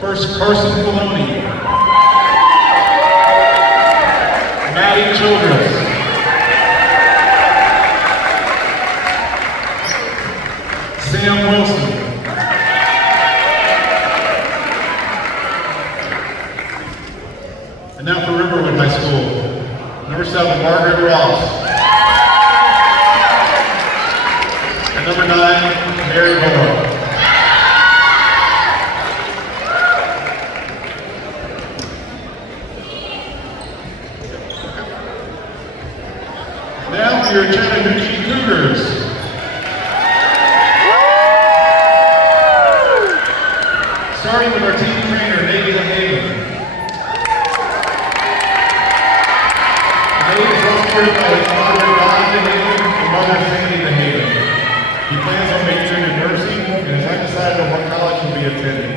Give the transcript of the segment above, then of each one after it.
First, Carson Maloney. Maddie Childress. Sam Wilson. And now for Riverwood High School. Number 7, Margaret Ross. And number 9, Mary Burrow. Now for your Chattahoochee Cougars. Starting with our team trainer, Navy DeHaven. Navy is well supported by his father, Ron DeHaven, and mother, Sandy DeHaven. He plans on majoring in nursing and is undecided on what college he'll be attending.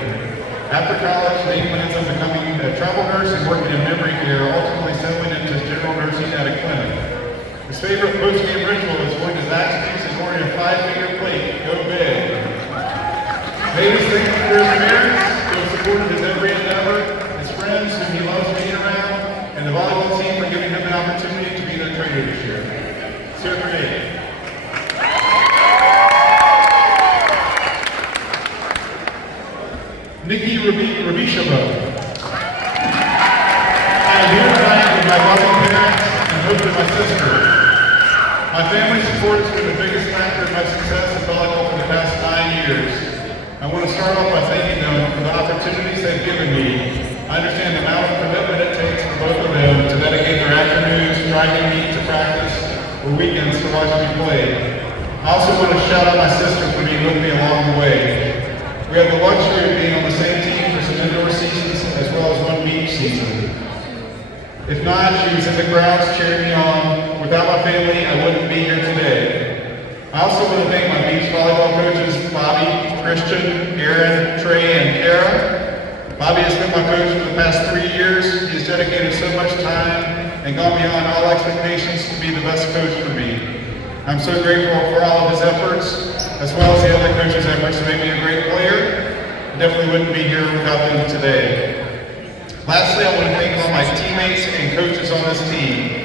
After college, Navy plans on becoming a travel nurse and working in memory care, ultimately settling into general nursing at a clinic. His favorite post-game ritual is going to Zaxby's and ordering a 5-finger plate. Go big. Navy's thankful for his parents, who have supported his every endeavor, his friends whom he loves being around, and the volleyball team for giving him an opportunity to be their trainer this year. Sir for Navy. Nikki Rabishabo. I am here tonight with my loving parents and hopefully my sister. My family support has been the biggest factor in my success in volleyball for the past 9 years. I want to start off by thanking them for the opportunities they've given me. I understand the amount of commitment it takes for both of them to dedicate their afternoons driving me to practice or weekends to watch me play. I also want to shout out my sister for being with me along the way. We have the luxury of being on the same team for some indoor seasons as well as one beach season. If not, she was in the crowds cheering me on. Without my family, I wouldn't be here today. I also want to thank my beach volleyball coaches, Bobby, Christian, Aaron, Trey, and Kara. Bobby has been my coach for the past 3 years. He has dedicated so much time and gone beyond all expectations to be the best coach for me. I'm so grateful for all of his efforts, as well as the other coaches' efforts to make me a great player. I definitely wouldn't be here without them today. Lastly, I want to thank all my teammates and coaches on this team.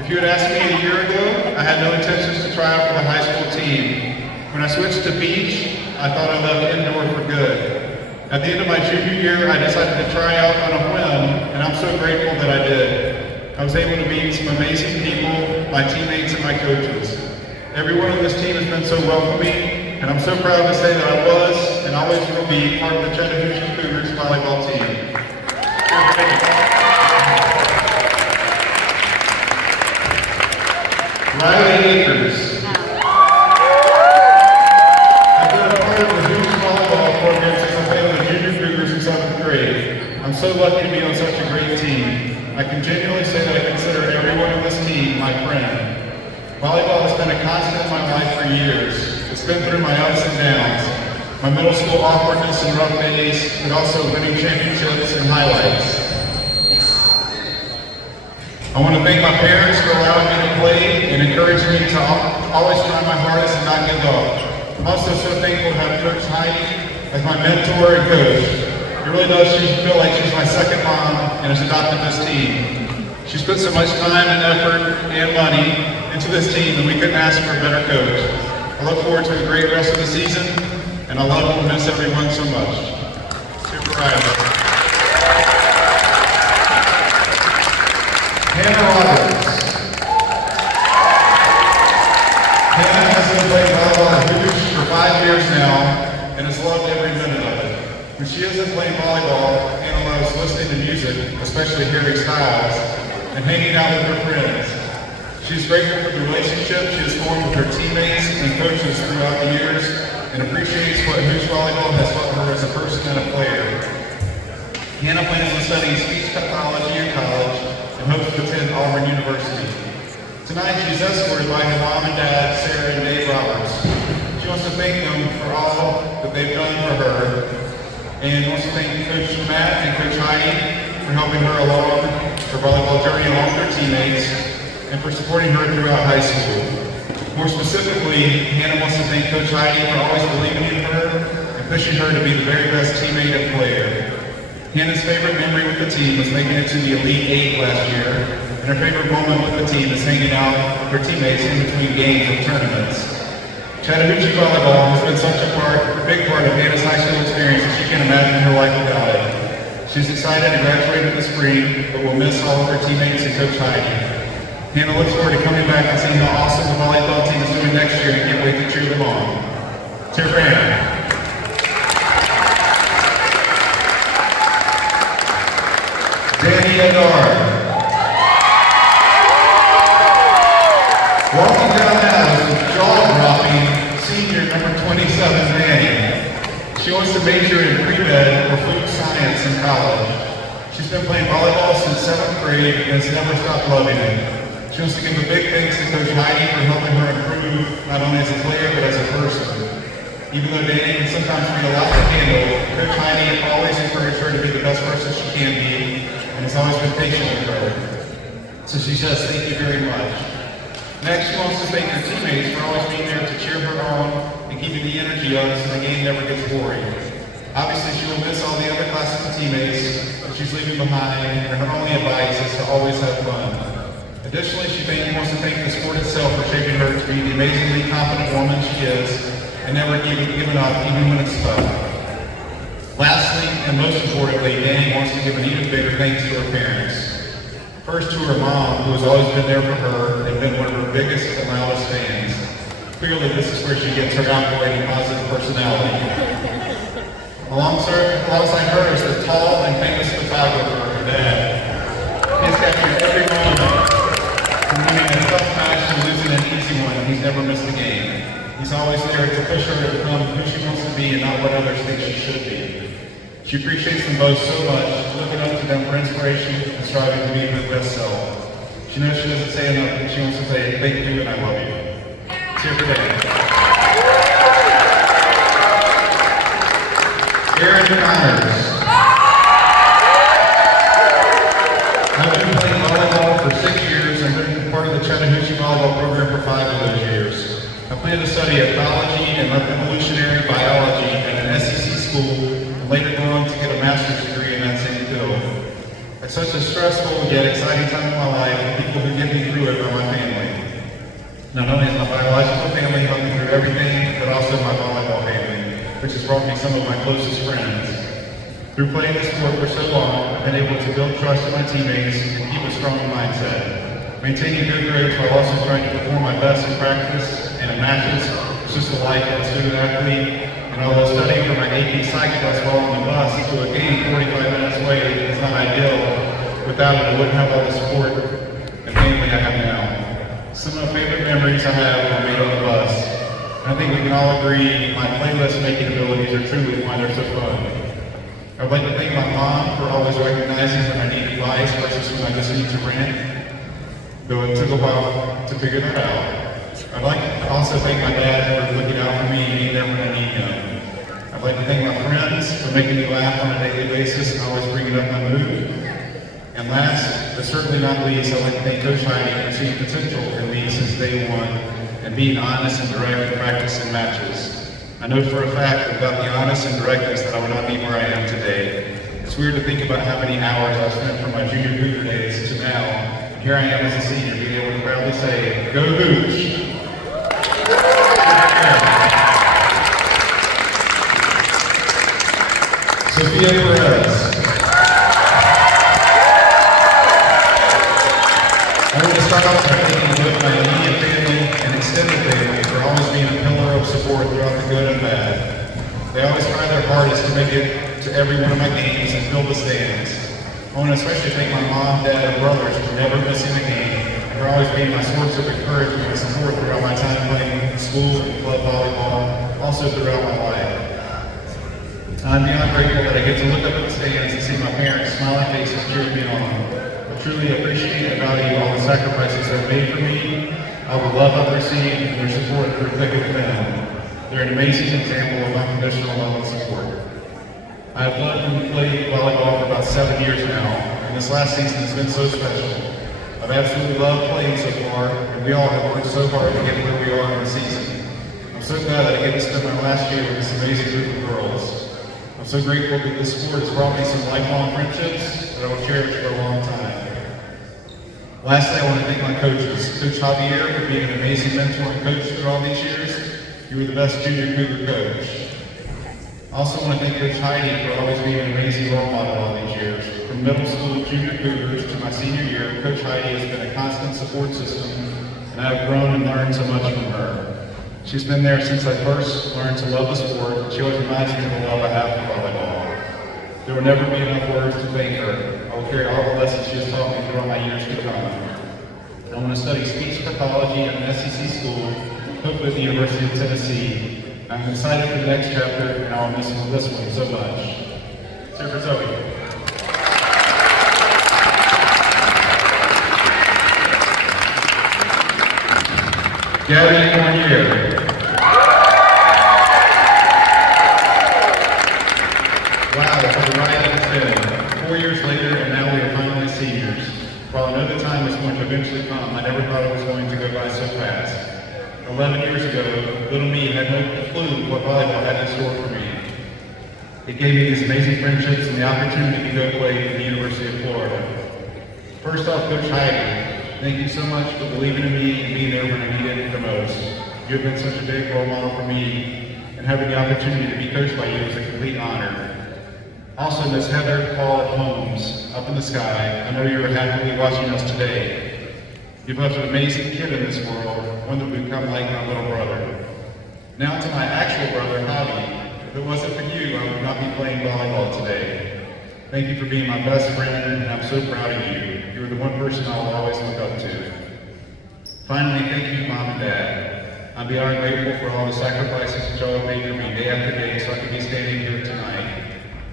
If you had asked me a year ago, I had no intentions to try out for the high school team. When I switched to beach, I thought I left indoor for good. At the end of my junior year, I decided to try out on a whim, and I'm so grateful that I did. I was able to meet some amazing people, my teammates and my coaches. Everyone on this team has been so welcoming, and I'm so proud to say that I was, and always will be, part of the Chattahoochee Cougars volleyball team. Riley Akers. I've been a part of the Hooch volleyball program since I played with the Junior Cougars in 7th grade. I'm so lucky to be on such a great team. I can genuinely say that I consider everyone on this team my friend. Volleyball has been a constant in my life for years. It's been through my ups and downs, my middle school awkwardness and rough days, but also winning championships and highlights. I want to thank my parents for allowing me to play and encouraging me to always try my hardest and not give up. I'm also so thankful to have Coach Heidi as my mentor and coach. It really does feel like she's my second mom and has adopted this team. She's put so much time and effort and money into this team that we couldn't ask for a better coach. I look forward to a great rest of the season, and I love and miss everyone so much. Super Riley. Hannah Roberts. Hannah has been playing volleyball at Hooch for 5 years now and has loved every minute of it. When she isn't playing volleyball, Hannah loves listening to music, especially Harry Styles, and hanging out with her friends. She's grateful for the relationship she has formed with her teammates and coaches throughout the years and appreciates what Hooch volleyball has taught her as a person and a player. Hannah plans on studying speech pathology in college and hopes to attend Auburn University. Tonight, she's escorted by her mom and dad, Sarah and Dave Roberts. She wants to thank them for all that they've done for her, and wants to thank Coach Matt and Coach Heidi for helping her along her volleyball journey along with her teammates, and for supporting her throughout high school. More specifically, Hannah wants to thank Coach Heidi for always believing in her and pushing her to be the very best teammate and player. Hannah's favorite memory with the team was making it to the Elite Eight last year, and her favorite moment with the team is hanging out with her teammates in between games and tournaments. Chattahoochee volleyball has been such a big part of Hannah's high school experience that she can't imagine her life without it. She's excited to graduate in the spring, but will miss all of her teammates and Coach Heidi. Hannah looks forward to coming back and seeing how awesome the volleyball team is doing next year and can't wait to cheer them on. Cheer for Hannah. Danny Adar. Walking down the aisle with jaw-dropping senior number 27, Danny. She wants to major in pre-med or food science in college. She's been playing volleyball since 7th grade and has never stopped loving it. She wants to give a big thanks to Coach Heidi for helping her improve not only as a player but as a person. Even though Danny can sometimes be a lot to handle, Coach Heidi always encouraged her to be the best person she can be and has always been patient with her. So she says, thank you very much. Next, she wants to thank her teammates for always being there to cheer her on and keeping the energy up so the game never gets boring. Obviously, she will miss all the other classes of teammates that she's leaving behind, and her only advice is to always have fun. Additionally, she wants to thank the sport itself for shaping her to be the amazingly confident woman she is and never giving up even when it's tough. Lastly, and most importantly, Danny wants to give an even bigger thanks to her parents. First to her mom, who has always been there for her and been one of her biggest and loudest fans. Clearly, this is where she gets her outgoing positive personality. Alongside her is the tall and famous photographer, her dad. He's captured every moment from winning a tough match to losing an easy one. He's never missed a game. He's always there to push her to become who she wants to be and not what others think she should be. She appreciates them both so much, looking up to them for inspiration and striving to be her best self. She knows she doesn't say enough, but she wants to say thank you and I love you. Cheer for Danny. Aaron Connors. I've been playing volleyball for 6 years and been part of the Chattahoochee volleyball program for 5 of those years. I plan to study ecology and evolutionary biology at an SEC school and later go on to get a master's degree in that same field. It's such a stressful yet exciting time in my life, and people who get me through it are my family. Not only is my biological family helping me through everything, but also my volleyball family, which has brought me some of my closest friends. Through playing this sport for so long, I've been able to build trust in my teammates and keep a strong mindset. Maintaining good grades while also trying to perform my best in practice and in matches is just the life of a student athlete. And although studying for my AP Psych class while on the bus to a game 45 minutes away is not ideal, without it I wouldn't have all the support and family I have now. Some of the favorite memories I have are made on the bus. And I think we can all agree my playlist making abilities are truly why they're so fun. I'd like to thank my mom for always recognizing when I need advice versus when I just need to rant, though it took a while to figure that out. I'd like to also thank my dad for looking out for me and being there when I need him. I'd like to thank my friends for making me laugh on a daily basis and always bringing up my mood. And last, but certainly not least, I'd like to thank Coach Heidi for seeing potential in me since day one and being honest and direct in practice and matches. I know for a fact that without the honest and directness that I would not be where I am today. It's weird to think about how many hours I've spent from my junior Hooter days to now. And here I am as a senior being able to proudly say, go Hooch! Sophia Perez. I want to start off by thanking both my immediate family and extended family for always being a pillar of support throughout the good and bad. They always try their hardest to make it to every one of my games and fill the stands. I want to especially thank my mom, dad, and brothers for never missing a game and for always being my source of encouragement and support throughout my time playing school and club volleyball, also throughout my life. I'm beyond grateful that I get to look up at the stands and see my parents' smiling faces cheering me on. I truly appreciate and value all the sacrifices they've made for me, all the love I've received, and their support through thick and thin. They're an amazing example of unconditional love and support. I've loved and played volleyball for about 7 years now, and this last season has been so special. I've absolutely loved playing so far, and we all have worked so hard to get where we are in the season. I'm so glad that I get to spend my last year with this amazing group of girls. I'm I'm so grateful that this sport has brought me some lifelong friendships that I will cherish for a long time. Lastly, I want to thank my coaches, Coach Javier for being an amazing mentor and coach through all these years. You were the best junior Cougar coach. I also want to thank Coach Heidi for always being an amazing role model all these years. From middle school junior Cougars to my senior year, Coach Heidi has been a constant support system, and I have grown and learned so much from her. She's been there since I first learned to love the sport, and she always reminds me of the love I have for volleyball. There will never be enough words to thank her. I will carry all the lessons she has taught me through all my years to come. I want to study speech pathology at an SEC school, hopefully at the University of Tennessee. I'm excited for the next chapter, and I'll miss this one so much. Sir for Zoe. Gabby Cornier. Wow, what a ride it's been. 4 years later, and now we are finally seniors. While I know the time is going to eventually come, I never thought it was going to go by so fast. 11 years ago, little me had no clue what volleyball had in store for me. It gave me these amazing friendships and the opportunity to go play at the University of Florida. First off, Coach Heidi, thank you so much for believing in me and being there when I needed it the most. You have been such a big role model for me, and having the opportunity to be coached by you is a complete honor. Also, Miss Heather Paul Holmes, up in the sky, I know you're happily watching us today. You've left an amazing kid in this world, one that will become like my little brother. Now to my actual brother, Javi. If it wasn't for you, I would not be playing volleyball today. Thank you for being my best friend, and I'm so proud of you. You're the one person I'll always look up to. Finally, thank you, Mom and Dad. I'm beyond grateful for all the sacrifices that y'all have made for me day after day so I can be standing here tonight.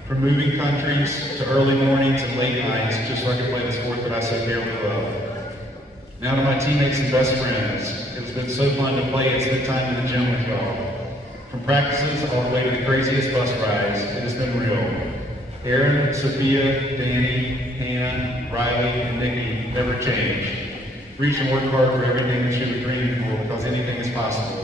From moving countries to early mornings and late nights, just so I can play the sport that I so dearly love. Now to my teammates and best friends, it's been so fun to play and spend time in the gym with y'all. From practices all the way to the craziest bus rides, it has been real. Erin, Sophia, Danny, Hannah, Riley, and Nikki never change. Reach and work hard for everything that you were dreaming for, because anything is possible.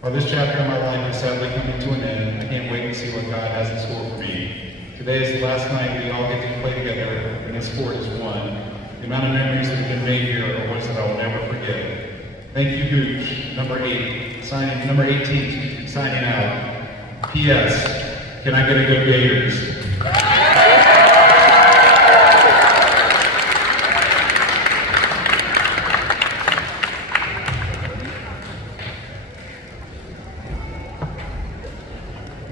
While this chapter of my life is sadly coming to an end, I can't wait to see what God has in store for me. Today is the last night we all get to play together, and this sport is one. The amount of memories that have been made here are ones that I will never forget. Thank you, Hooch, number 18, signing out. P.S. Can I get a good Gators?